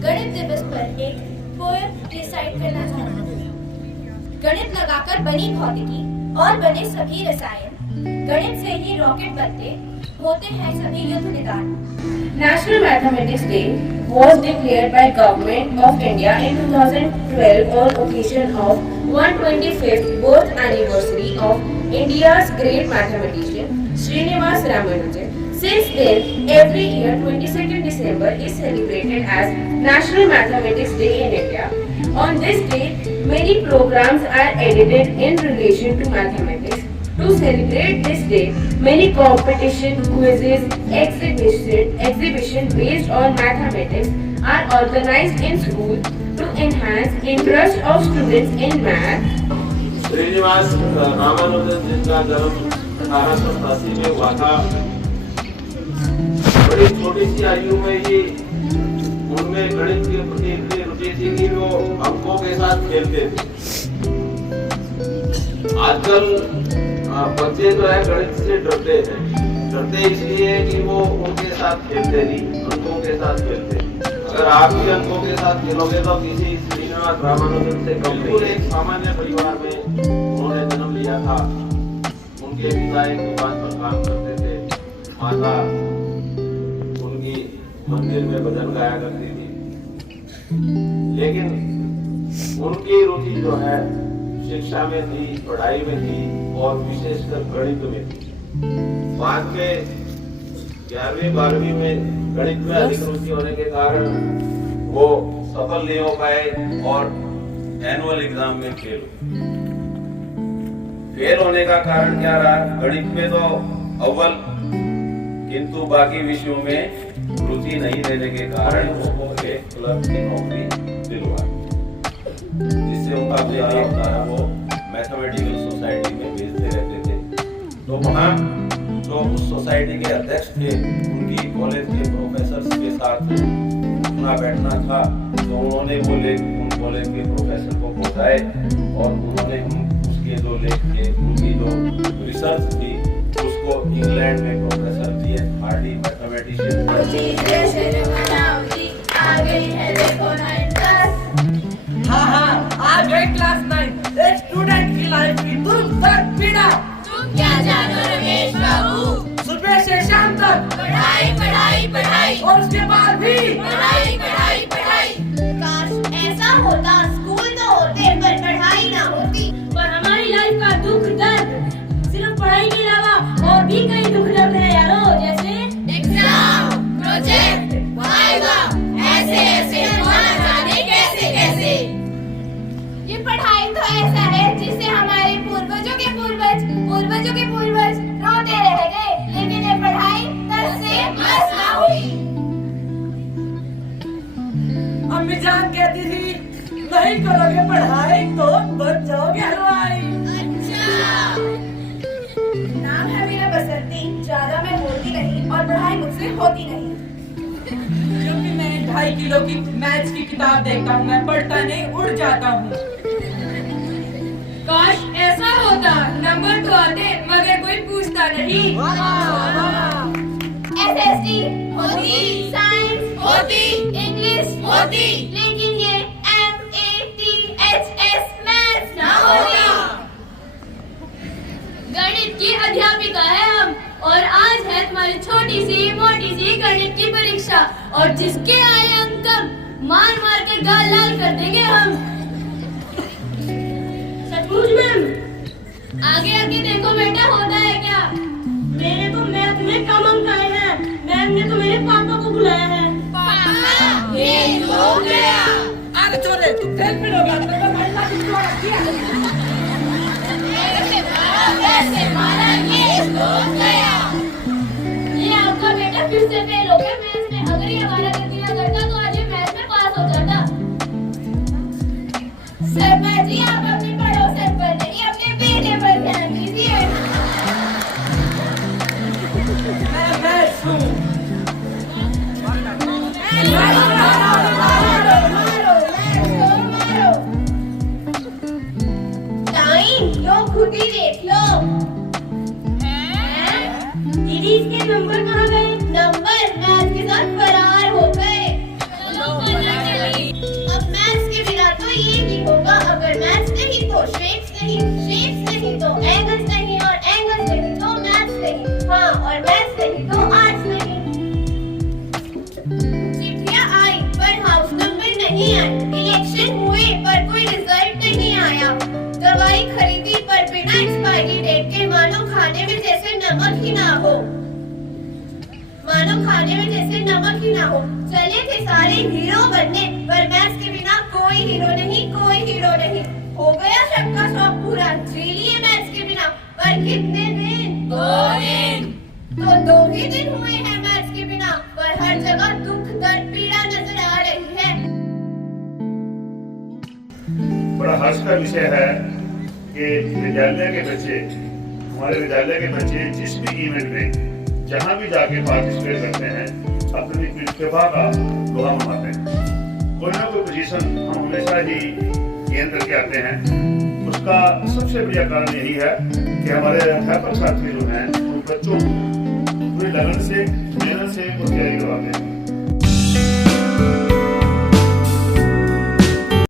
गणित दिवस पर एक पोएम रिसाइट करना चाहता हूँ। गणित लगाकर बनी भौतिकी और बने सभी रसायन, गणित से ही रॉकेट बनते, होते हैं सभी युद्ध निदान। National Mathematics Day was declared by Government of India in 2012 on occasion of 125th birth anniversary of India's great mathematician Srinivas Ramanujan. Since then, every year 22nd December is celebrated as National Mathematics Day in India. On this day, many programs are edited in relation to mathematics. To celebrate this day, many competition, quizzes, exhibition based on mathematics are organized in school to enhance interest of students in math. Srinivas Ramanujan जिनका जन्म 1887 में हुआ था, बड़ी छोटी सी आयु में ही उनमें गणित के प्रति इतनी रुचि थी कि वो अंकों के साथ खेलते थे। आजकल बच्चे जो है गणित से डरते इसलिए कि वो उनके साथ खेलते नहीं, अंकों के साथ खेलते। अगर आप भी अंकों के साथ खेलोगे तो किसी श्रीनिवास रामानुजन से कम नहीं। एक सामान्य परिवार में उन्होंने जन्म लिया था। उनके पिता एक दुकान पर काम करते थे, माता उनकी मंदिर में भजन गाया करती थी। लेकिन उनकी रुचि जो है शिक्षा में थी, पढ़ाई में थी और विशेषकर गणित में थी। बाद में 11वीं 12वीं में गणित में अधिक रुचि होने के कारण वो सफल नहीं हो पाए और एनुअल एग्जाम में फेल होने का कारण क्या रहा? गणित में तो अव्वल, किंतु बाकी विषयों में रुचि नहीं देने के कारण वो एक क्लर्क की नौकरी दिलवा, जिससे उनका गुजारा होता है। वो मैथमेटिकल सोसाइटी में भेजते रहते थे। तो वहाँ जो उस सोसाइटी के अध्यक्ष थे, उनकी कॉलेज के प्रोफेसर के साथ उठना बैठना था। तो उन्होंने वो लेख उन कॉलेज के प्रोफेसर को पहुँचाए और उन्होंने उसके जो लेख थे, उनकी जो रिसर्च थी, उसको इंग्लैंड में प्रोफेसर दिए हार्डी मैथमेटिशियन। हाँ, आ गई क्लास 9। एक स्टूडेंट की लाइफ की दुख दर्द पीड़ा तुम क्या जानो रमेश बाबू, सुबह से शाम तक पढ़ाई पढ़ाई पढ़ाई और उसके बाद भी पढ़ाई पढ़ाई पढ़ाई। काश ऐसा होता, स्कूल तो होते पर पढ़ाई ना होती। पर हमारी लाइफ का दुख दर्द सिर्फ पढ़ाई के अलावा और भी कई दुख दर्द है यारो, जैसे एग्जाम, प्रोजेक्ट, वाइवा, ऐसे ऐसे ना जाने कैसे कैसे। ये पढ़ाई तो ऐसा है जिससे हमारे पूर्वजों के पूर्वज रोते रह गए, लेकिन ये पढ़ाई तरस से मस ना हुई। अम्मी जान कहती थी नहीं करोगे पढ़ाई तो बन जाओगे हलवाई। अच्छा, नाम है मेरा बसंती, ज्यादा मैं बोलती नहीं और पढ़ाई मुझसे होती नहीं। क्योंकि मैं 2.5 किलो की मैथ्स की किताब देखता हूँ, मैं पढ़ता नहीं, उड़ जाता हूँ। काश ऐसा होता, नंबर तो आते मगर कोई पूछता नहीं। एसएसटी होती, साइंस होती, इंग्लिश होती, लेकिन ये MATHS मैथ्स ना होती। गणित की अध्यापिका है हम, और आज है तुम्हारी छोटी सी मोटी सी गणित की परीक्षा, और जिसके आए अंक कम मार लाल लाल कर देंगे हम। सचमुच मैम? आगे आगे देखो बेटा, होता है क्या? मेरे तो मैथ में कम अंक आए हैं। मैम ने तो मेरे पापा को बुलाया है। पापा, ये हो गया। अरे छोरे तू फेल भी होगा, तेरा भाई का कितना किया? ऐसे मारा, ये हो गया। ये आपका बेटा फिर से फेल हो गया मैथ में। अगर ये हमारा गलती ना करता तो आज ये मैथ में पास हो जाता। शर्मा जी, आप अपने पड़ोसन पर नहीं, अपने बेटे पर ध्यान दीजिए। मैं हूँ। टाइम लो, खुद ही देख लो। दीदी इसके नंबर कहाँ गए? नंबर मैथ के साथ फरार हो गए। अब मैथ्स के बिना तो ये नहीं होगा। अगर मैथ्स नहीं तो शेप्स नहीं, शेप्स नहीं तो एंगल्स नहीं, और एंगल्स नहीं तो मैथ्स नहीं, हाँ, और मैथ्स नहीं तो आर्ट्स नहीं। चिट्ठियां आई पर हाउस नंबर नहीं आए, इलेक्शन हुए पर कोई रिजल्ट नहीं आया, दवाई खरीदी पर बिना एक्सपायरी डेट के, मानो खाने में जैसे नमक ही ना हो, मानो खाने में जैसे नमक ही ना हो। चले थे सारे हीरो बनने, पर मैथ्स के बिना कोई हीरो नहीं, कोई हीरो नहीं। हो गया सबका शौक पूरा, जी लिए मैथ्स के बिना, पर कितने दिन? 2 दिन। तो 2 ही दिन हुए हैं मैथ्स के बिना, पर हर जगह दुख दर्द पीड़ा नजर आ रही है। बड़ा हर्ष का विषय है कि विद्यालय के बच्चे, हमारे विद्यालय के बच्चे जिस भी इवेंट में जहाँ भी जाके पार्टिसिपेट करते हैं, अपनी प्रतिभा का लोहा मनवाते हैं। कोई ना कोई पोजीशन हम हमेशा ही गेन करके आते हैं। उसका सबसे बढ़िया कारण यही है कि हमारे अध्यापक साथी जो हैं उन बच्चों को पूरी लगन से, मेहनत से वो तैयारी करवाते हैं।